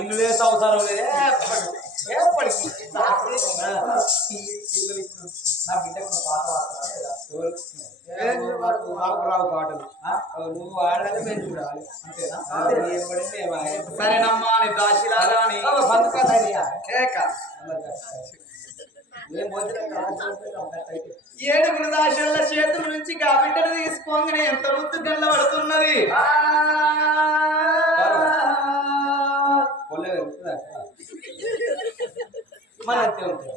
ఇల్లు లేదు అవసరం లేదు నా బిడ్డకు పాట రావు పాటలు నువ్వు ఆడాలి మేము చూడాలి అంతేనా సరేనమ్మా నీ దాశిలాగా ఏడుగురు దాశల చేతుల నుంచి గా బిడ్డను తీసుకోగానే ఎంత ముద్దు గల్ల పడుతున్నది మరి అంతే ఉంటుంది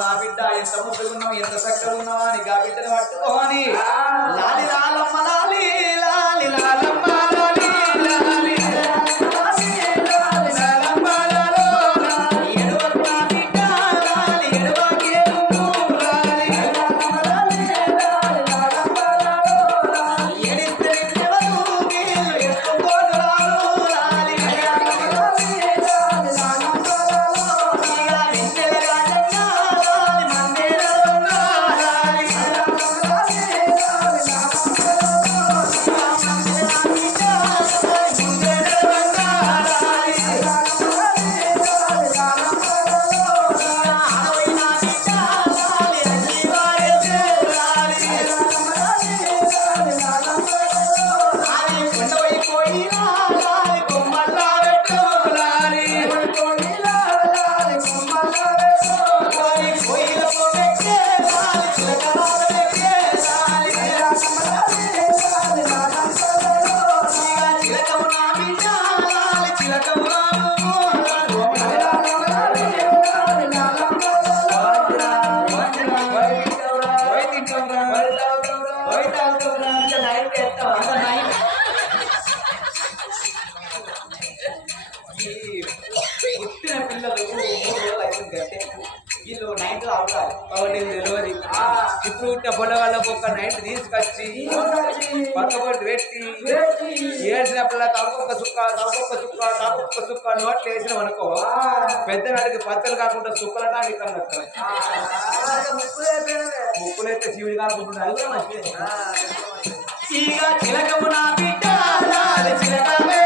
నా బిడ్డ ఎంత ముద్దుకున్నావు ఎంత చక్కగా ఉన్నావా అని గా బిడ్డను పట్టుకోని లాలి లాలమ్మ లాలి లాలి లాలమ్మ లాలి లాలి ఇప్పుడు పొలగాళ్ళకు ఒక నైట్ తీసుకొచ్చి పక్కపొట్టు పెట్టి ఏడ్చినప్పుడు తలకొక్క సుక్క నోట్లు వేసినాం అనుకో పెద్ద నాటికి పచ్చలు కాకుండా సుక్కలటా ఇక్కడ ముక్కులైతే శివుడి కానుకుంటున్నారు చిలకము నా బిడ్డ చిలకమే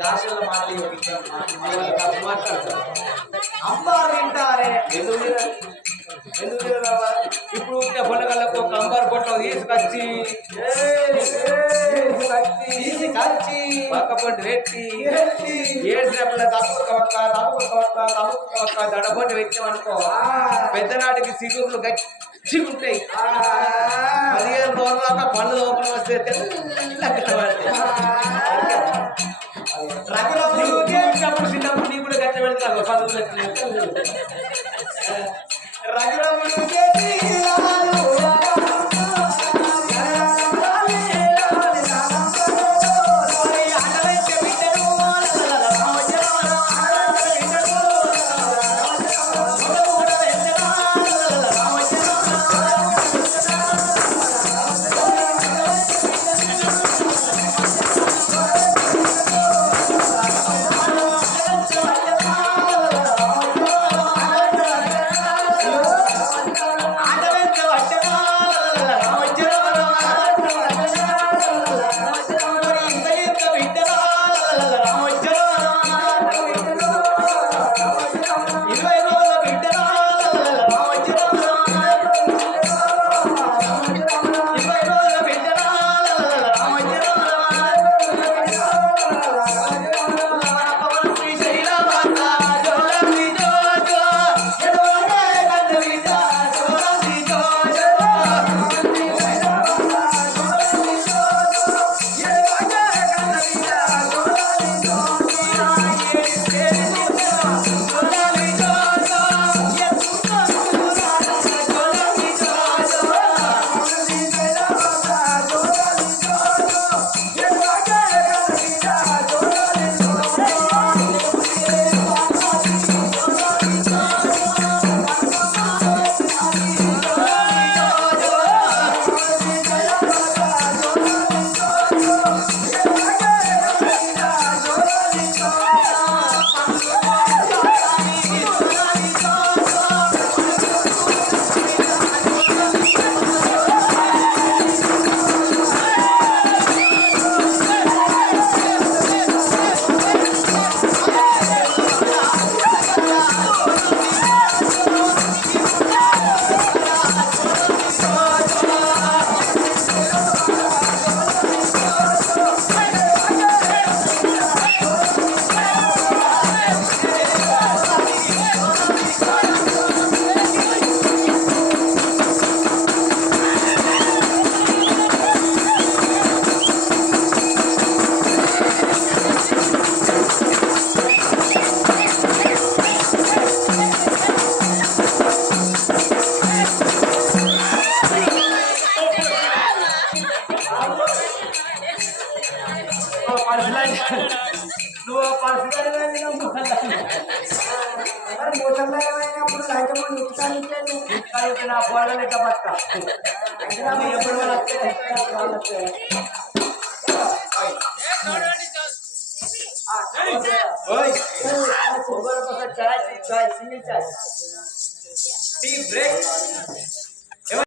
దాశల్లో మాట్లాడతారు అంబారు తింటారే ఇప్పుడు పొలగళ్ళకు ఒక అంబారు పొట్ట తీసుకొచ్చి పక్క పొట్టు పెట్టి ఏడ్చినప్పుడు తప్పుకొక్క దడపొట్టు పెట్టామనుకో పెద్దనాటికి సిగురులు గట్టిగుంటాయి 15 రోజుల దాకా పళ్ళు లోపల వస్తే రఘురాముడు చిన్నప్పుడు నీ కూడా గట్ట పెడతాను రఘురాముడు ముసలమైనప్పుడు లంచమని ఇస్తాను నా పోరగా లెక్క పక్క ఎప్పుడు టీ బ్రేక్